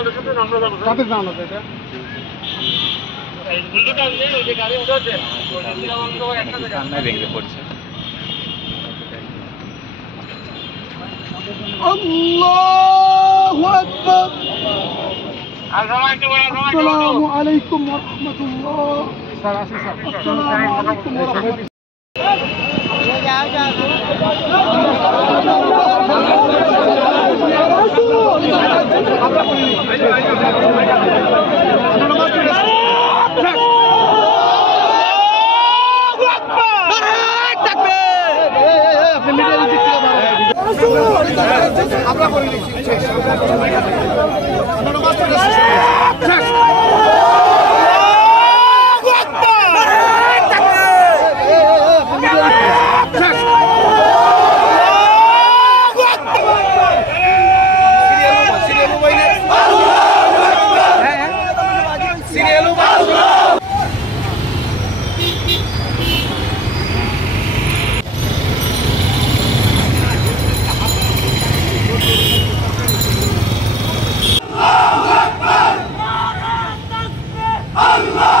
কাদের জানানো এটা কান্নায় ভেঙে পড়ছে। আল্লাহু আকবার। আসসালামু আলাইকুম ওয়া রাহমাতুল্লাহ। স্যার আসেন স্যার। আসসালামু আলাইকুম ওয়া রাহমাতুল্লাহ। আমরা করে দিচ্ছি Allah